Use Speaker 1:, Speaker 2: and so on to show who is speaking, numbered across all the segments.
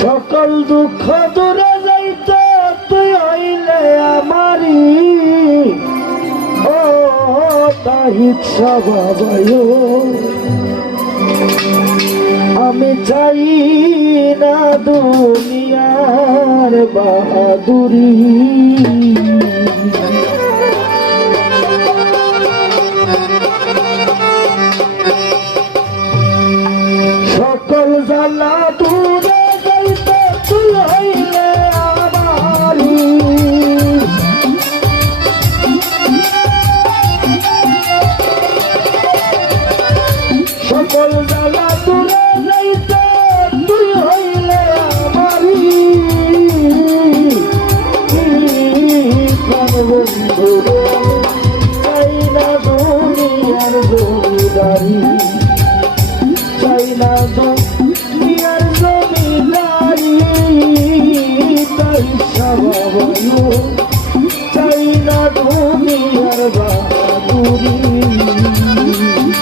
Speaker 1: সকল দুঃখ দূরে যাইতে তুই হইলে আমারি ও আমি চাই না দুনিয়ার বাহাদুরি। জ্বালা দূরে যাইতে তুই হইলে আমারি সকল জ্বালা দূরে যাইতে তুই হইলে আমারি প্রাণ বন্ধু দুনিয়ার জমিদারি। তাই সবাবায়ু চাই না তুমি আর পুরাণে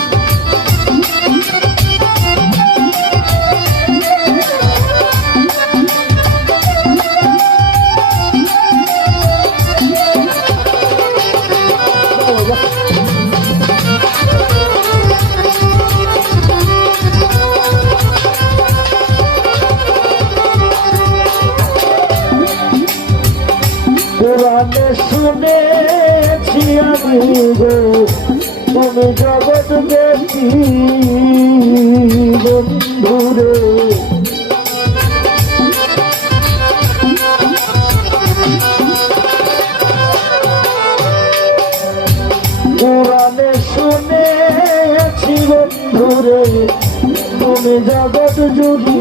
Speaker 1: শুনেছি আমি গো তুমি জগৎ বন্ধুরে তুমি জগৎ জুড়ি।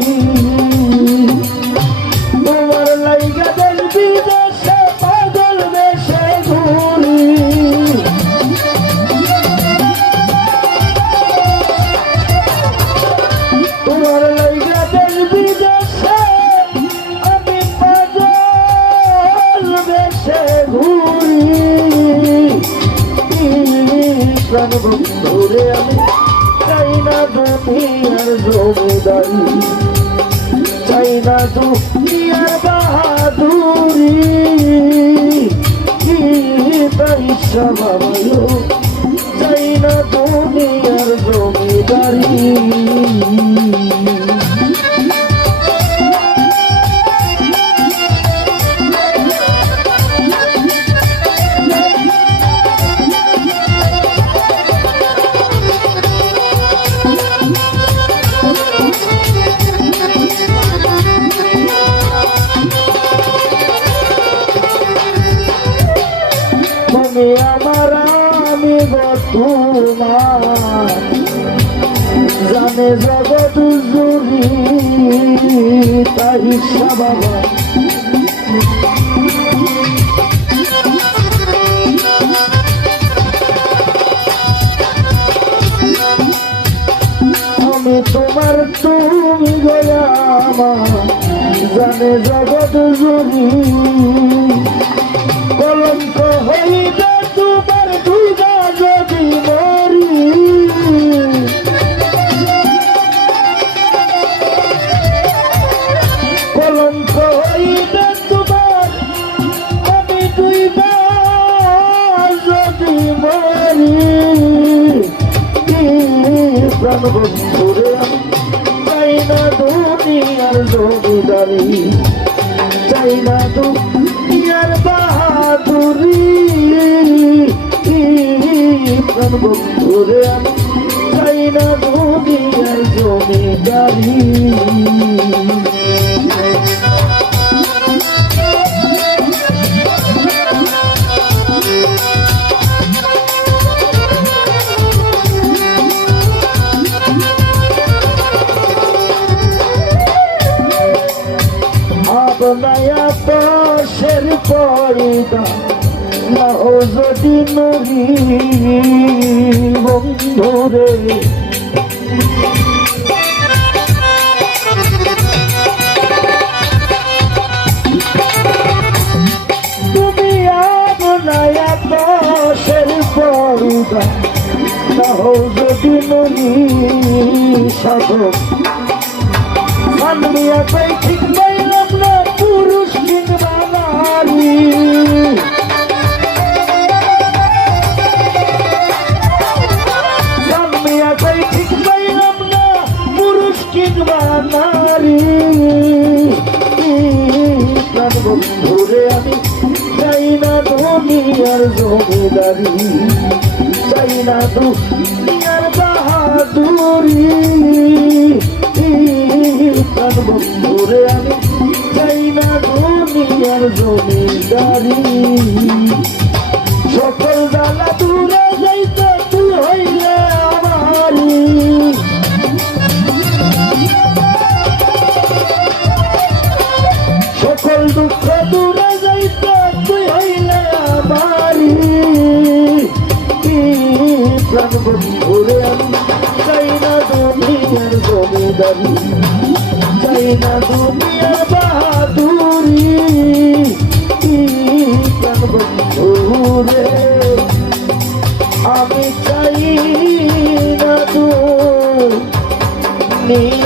Speaker 1: প্রাণ বন্ধুরে আমি চাই না দুনিয়ার জমিদারি চাই না দুনিয়ার বাহাদুরি তাই সবাই চাই না দুনিয়ার জমিদারি। তুমি আমার, আমি জানে জগৎ জুড়ি, তাই বাবা আমি তোমার তুমি আমার জানে জগৎ জুড়ি কলঙ্ক হইবে তোমার দুইবা যদি মরি কলঙ্ক হইবে তোমার, আমি দুইবা যদি মরি প্রাণ বন্ধুরে চাই না দুনিয়ার জমিদারি। আপনায়া পাশের পরিদা যদি নবী বন্ধুরে। যদি মনি সাধক আমি একাই ঠিক পাইলাম না পুরুষ কিংবা নারী। আমি একাই ঠিক পাইলাম আমি চাই না জমিদারি চাই না দুনিয়ার বাহাদুরি। প্রাণ বন্ধুরে আমি চাই না দুনিয়ার জমিদারি। দুনিয়ার জমিদারি চাই না দুনিয়া বাহাদুরি আমি চাই না বাহাদুরি